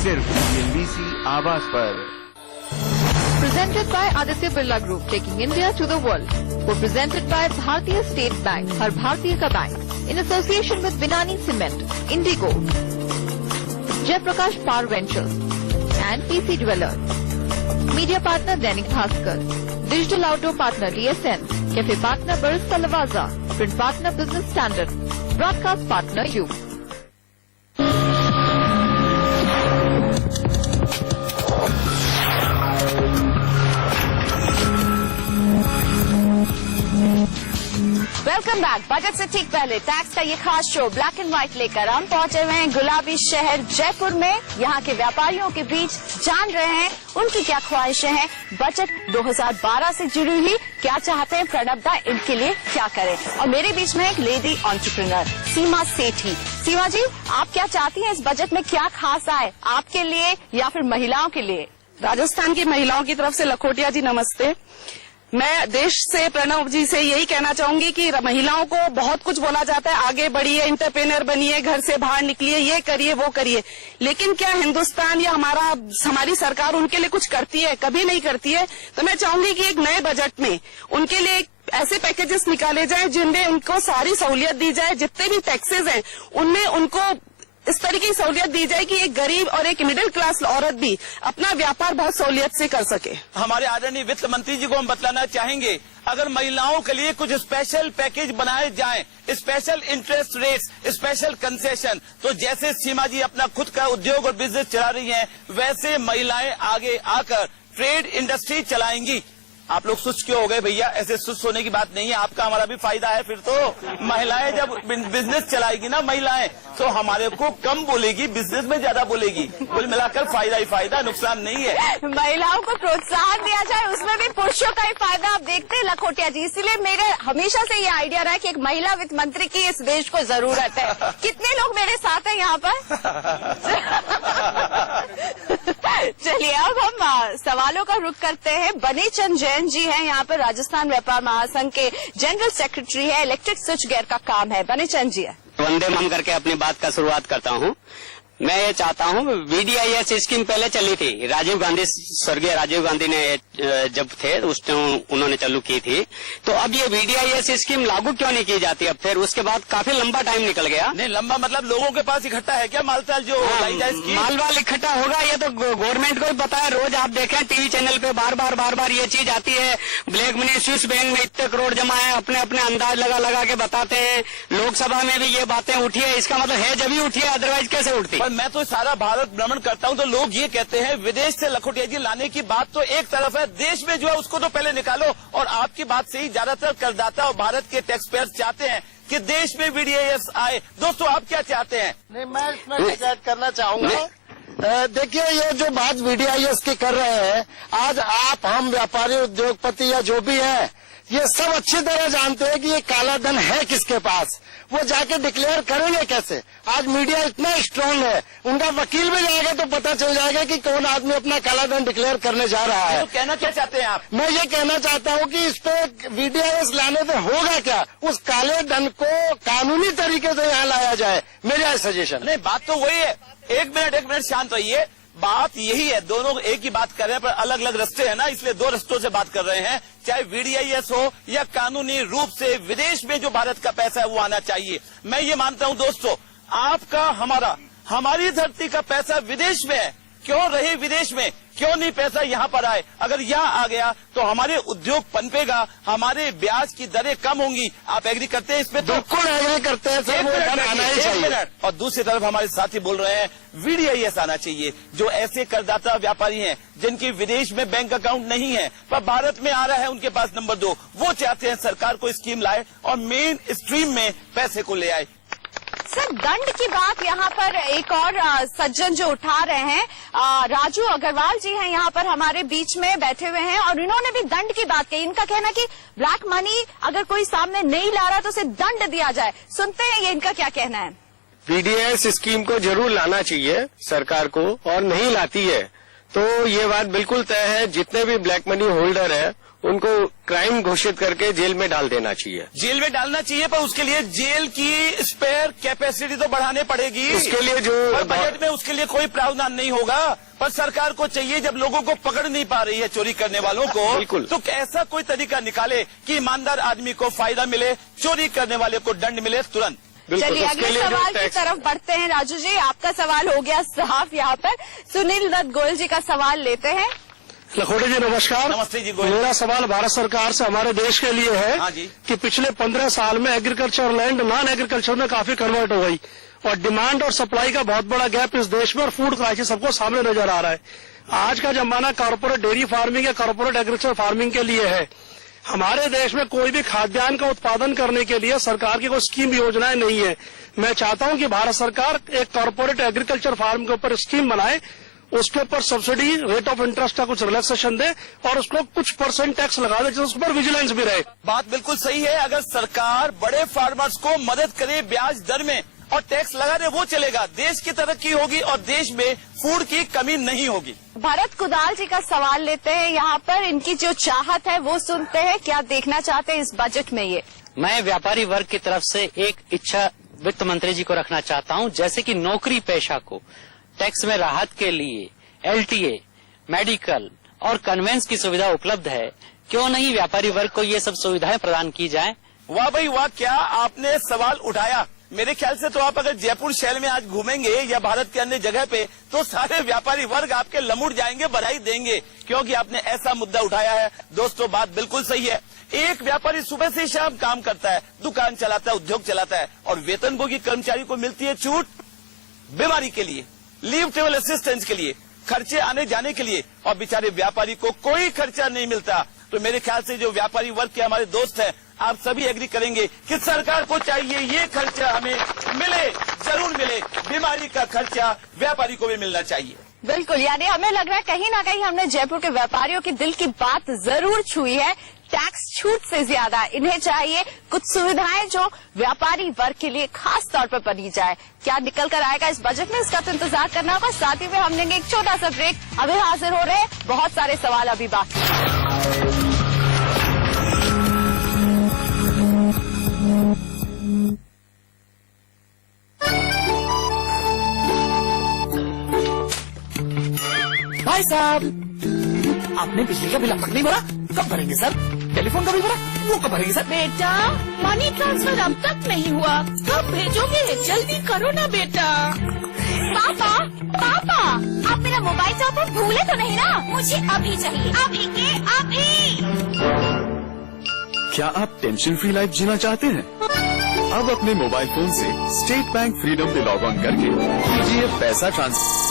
सिर्फ CNBC आवाज पर। Presented by Aditya Birla Group, taking India to the world. Co-presented by Bhartiya State Bank, Har Bhartiya Ka Bank, in association with Binani Cement, Indigo, Jaiprakash Power Ventures, and PC Dweller. Media partner Dainik Bhaskar, Digital Outdoor partner DSN, Cafe partner Barista Lavazza, Print partner Business Standard, Broadcast partner You. Welcome back. Budget से ठीक पहले tax का ये खास show black and white लेकर हम पहुंचे हुए हैं गुलाबी शहर जयपुर में। यहाँ के व्यापारियों के बीच जान रहे हैं उनकी क्या ख्वाहिशें हैं, बजट 2012 से जुड़ी हुई क्या चाहते हैं प्रणब दा, इनके लिए क्या करें। और मेरे बीच में एक लेडी एंटरप्रेन्योर सीमा सेठी। सीमा जी, आप क्या चाहती हैं इस बजट में, क्या खास आए आपके लिए या फिर महिलाओं के लिए? राजस्थान की महिलाओं की तरफ से लखोटिया जी नमस्ते। मैं देश से प्रणव जी से यही कहना चाहूंगी कि महिलाओं को बहुत कुछ बोला जाता है, आगे बढ़िए, एंटरप्रेन्योर बनिए, घर से बाहर निकलिए, ये करिए वो करिए, लेकिन क्या हिंदुस्तान या हमारी सरकार उनके लिए कुछ करती है? कभी नहीं करती है। तो मैं चाहूंगी कि एक नए बजट में उनके लिए ऐसे पैकेजेस निकाले जाए जिनमें उनको सारी सहूलियत दी जाए, जितने भी टैक्सेस हैं उनमें उनको इस तरीके की सहूलियत दी जाए कि एक गरीब और एक मिडिल क्लास औरत भी अपना व्यापार बहुत सहूलियत से कर सके। हमारे आदरणीय वित्त मंत्री जी को हम बतलाना चाहेंगे, अगर महिलाओं के लिए कुछ स्पेशल पैकेज बनाए जाएं, special interest rates, special concession, तो जैसे सीमा जी अपना खुद का उद्योग और बिजनेस चला रही हैं, वैसे महिलाएं आगे आकर ट्रेड इंडस्ट्री चलाएंगी। आप लोग सुस्त क्यों हो गए भैया? ऐसे सुस्त होने की बात नहीं है, आपका हमारा भी फायदा है। फिर तो महिलाएं जब बिजनेस चलाएगी ना महिलाएं, तो हमारे को कम बोलेगी, बिजनेस में ज्यादा बोलेगी। कुल मिलाकर फायदा ही फायदा, नुकसान नहीं है। महिलाओं को प्रोत्साहन दिया जाए, उसमें भी पुरुषों का ही फायदा। आप देखते हैं लखोटिया जी, इसीलिए मेरे हमेशा से ये आइडिया रहा है कि एक महिला वित्त मंत्री की इस देश को जरूरत है। कितने लोग मेरे साथ हैं यहाँ पर? चलिए अब हम सवालों का रुख करते हैं। बनीचंद जैन जी हैं यहाँ पर, राजस्थान व्यापार महासंघ के जनरल सेक्रेटरी है, इलेक्ट्रिक स्विच गियर का काम है। बनीचंद जी, वंदे मातरम करके अपनी बात का शुरुआत करता हूँ। मैं ये चाहता हूँ, VDIS स्कीम पहले चली थी, राजीव गांधी, स्वर्गीय राजीव गांधी ने जब थे उस टाइम उन्होंने चालू की थी, तो अब ये VDIS स्कीम लागू क्यों नहीं की जाती? अब फिर उसके बाद काफी लंबा टाइम निकल गया। नहीं लंबा मतलब लोगों के पास इकट्ठा है क्या मालताल जो लाई जाए स्कीम? मालवाल इकट्ठा होगा, ये तो गवर्नमेंट को ही पता है। रोज आप देखें टीवी चैनल पे बार बार ये चीज आती है, ब्लैक मनी स्विस बैंक में इतने करोड़ जमा है, अपने अंदाज लगा के बताते हैं। लोकसभा में भी ये बातें उठी है, इसका मतलब है जब ही उठी है, अदरवाइज कैसे उठती? मैं तो सारा भारत भ्रमण करता हूं तो लोग ये कहते हैं विदेश से लखोटिया जी लाने की बात तो एक तरफ है, देश में जो है उसको तो पहले निकालो। और आपकी बात से ही ज्यादातर करदाता और भारत के टैक्स पेयर्स चाहते हैं कि देश में VDIS आए। दोस्तों आप क्या चाहते हैं? नहीं, मैं इसमें डिसाइड करना चाहूंगा। देखिए, ये जो बात VDIS की कर रहे हैं, आज आप, हम, व्यापारी, उद्योगपति या जो भी है, ये सब अच्छी तरह जानते हैं कि ये काला धन है किसके पास। वो जाके डिक्लेयर करेंगे कैसे? आज मीडिया इतना स्ट्रांग है, उनका वकील भी जाएगा तो पता चल जाएगा कि कौन आदमी अपना काला धन डिक्लेयर करने जा रहा है। तो कहना क्या चाहते हैं आप? मैं ये कहना चाहता हूँ कि इस पे VDIS लाने से होगा क्या? उस काले धन को कानूनी तरीके से यहाँ लाया जाए, मेरा सजेशन। नहीं, बात तो वही है। एक मिनट शांत रहिए। बात यही है, दोनों एक ही बात कर रहे हैं पर अलग अलग रास्ते हैं ना, इसलिए दो रास्तों से बात कर रहे हैं। चाहे VDIS हो या कानूनी रूप से विदेश में जो भारत का पैसा है वो आना चाहिए। मैं ये मानता हूं दोस्तों, आपका, हमारी धरती का पैसा विदेश में है, क्यों रहे विदेश में? क्यों नहीं पैसा यहाँ पर आए? अगर यहाँ आ गया तो हमारे उद्योग पनपेगा, हमारे ब्याज की दरें कम होंगी। आप एग्री करते हैं इसमें? तो बिल्कुल एग्री करते हैं सर, वो धन आना ही चाहिए। और दूसरी तरफ हमारे साथी बोल रहे हैं VDIS आना चाहिए। जो ऐसे करदाता व्यापारी हैं जिनकी विदेश में बैंक अकाउंट नहीं है पर भारत में आ रहा है उनके पास नंबर 2, वो चाहते हैं सरकार को स्कीम लाए और मेन स्ट्रीम में पैसे को ले आए। सर, दंड की बात यहाँ पर एक और सज्जन जो उठा रहे हैं, राजू अग्रवाल जी हैं यहाँ पर हमारे बीच में बैठे हुए हैं और इन्होंने भी दंड की बात कही। इनका कहना कि ब्लैक मनी अगर कोई सामने नहीं ला रहा तो उसे दंड दिया जाए। सुनते हैं ये इनका क्या कहना है। VDIS स्कीम को जरूर लाना चाहिए सरकार को, और नहीं लाती है तो ये बात बिल्कुल तय है, जितने भी ब्लैक मनी होल्डर है उनको क्राइम घोषित करके जेल में डाल देना चाहिए। जेल में डालना चाहिए, पर उसके लिए जेल की स्पेयर कैपेसिटी तो बढ़ाने पड़ेगी। उसके लिए जो पर बजट में उसके लिए कोई प्रावधान नहीं होगा। पर सरकार को चाहिए, जब लोगों को पकड़ नहीं पा रही है चोरी करने वालों को, बिल्कुल, तो ऐसा कोई तरीका निकाले कि ईमानदार आदमी को फायदा मिले, चोरी करने वाले को दंड मिले तुरंत। चलिए अगले सवाल की तरफ बढ़ते हैं। राजू जी, आपका सवाल हो गया साफ। यहाँ पर सुनील दत्त गोयल जी का सवाल लेते हैं। लखोटे जी नमस्कार। नमस्ते जी गोयल। मेरा सवाल भारत सरकार से हमारे देश के लिए है। हाँ जी। कि पिछले 15 साल में एग्रीकल्चर लैंड नॉन एग्रीकल्चर में काफी कन्वर्ट हो गई और डिमांड और सप्लाई का बहुत बड़ा गैप इस देश में और फूड क्राइसिस सबको सामने नजर आ रहा है। आज का जमाना कॉर्पोरेट डेयरी फार्मिंग या कॉर्पोरेट एग्रीकल्चर फार्मिंग के लिए है। हमारे देश में कोई भी खाद्यान्न का उत्पादन करने के लिए सरकार की कोई स्कीम योजनाएं नहीं है। मैं चाहता हूं कि भारत सरकार एक कॉर्पोरेट एग्रीकल्चर फार्म के ऊपर स्कीम बनाए, उसके ऊपर सब्सिडी रेट ऑफ इंटरेस्ट का कुछ रिलैक्सेशन दे और उसको कुछ % टैक्स लगा दे, जिसके ऊपर विजिलेंस भी रहे। बात बिल्कुल सही है। अगर सरकार बड़े फार्मर्स को मदद करे ब्याज दर में और टैक्स लगा दे, वो चलेगा। देश की तरक्की होगी और देश में फूड की कमी नहीं होगी। भरत कुदाल जी का सवाल लेते हैं। यहाँ पर इनकी जो चाहत है वो सुनते हैं, क्या देखना चाहते हैं इस बजट में। ये मैं व्यापारी वर्ग की तरफ से एक इच्छा वित्त मंत्री जी को रखना चाहता हूं, जैसे कि नौकरी पेशा को टैक्स में राहत के लिए LTA, मेडिकल और कन्वेंस की सुविधा उपलब्ध है, क्यों नहीं व्यापारी वर्ग को ये सब सुविधाएं प्रदान की जाए। वाह भाई वाह, क्या आपने सवाल उठाया। मेरे ख्याल से तो आप अगर जयपुर शहर में आज घूमेंगे या भारत के अन्य जगह पे, तो सारे व्यापारी वर्ग आपके लमुड़ जाएंगे, बधाई देंगे, क्योंकि आपने ऐसा मुद्दा उठाया है। दोस्तों, बात बिल्कुल सही है। एक व्यापारी सुबह से शाम काम करता है, दुकान चलाता है, उद्योग चलाता है, और वेतनभोगी कर्मचारी को मिलती है छूट बीमारी के लिए, लीव ट्रेवल असिस्टेंस के लिए, खर्चे आने जाने के लिए, और बेचारे व्यापारी को कोई खर्चा नहीं मिलता। तो मेरे ख्याल से जो व्यापारी वर्ग के हमारे दोस्त हैं, आप सभी एग्री करेंगे कि सरकार को चाहिए ये खर्चा हमें मिले, जरूर मिले। बीमारी का खर्चा व्यापारी को भी मिलना चाहिए। बिल्कुल, यानी हमें लग रहा है कहीं ना कहीं हमने जयपुर के व्यापारियों के दिल की बात जरूर छुई है। टैक्स छूट से ज्यादा इन्हें चाहिए कुछ सुविधाएं जो व्यापारी वर्ग के लिए खास तौर पर बनी जाए। क्या निकल कर आएगा इस बजट में, इसका तो इंतजार करना होगा। साथ ही में हम लेंगे एक छोटा सा ब्रेक। अभी हाजिर हो रहे हैं, बहुत सारे सवाल अभी बाकी। भाई साहब, आपने बिजली का बिल अब तक नहीं भरा, कब भरेंगे सर? टेलीफोन का बिल भरा, वो कब भरेंगे सर? बेटा, मनी ट्रांसफर अब तक नहीं हुआ, कब भेजोगे? जल्दी करो ना बेटा। पापा, पापा, आप मेरा मोबाइल टॉप अप भूले तो नहीं ना? मुझे अभी चाहिए, अभी के अभी। क्या आप टेंशन फ्री लाइफ जीना चाहते हैं? अब अपने मोबाइल फोन से स्टेट बैंक फ्रीडम पे लॉग ऑन करके कीजिए पैसा ट्रांसफर।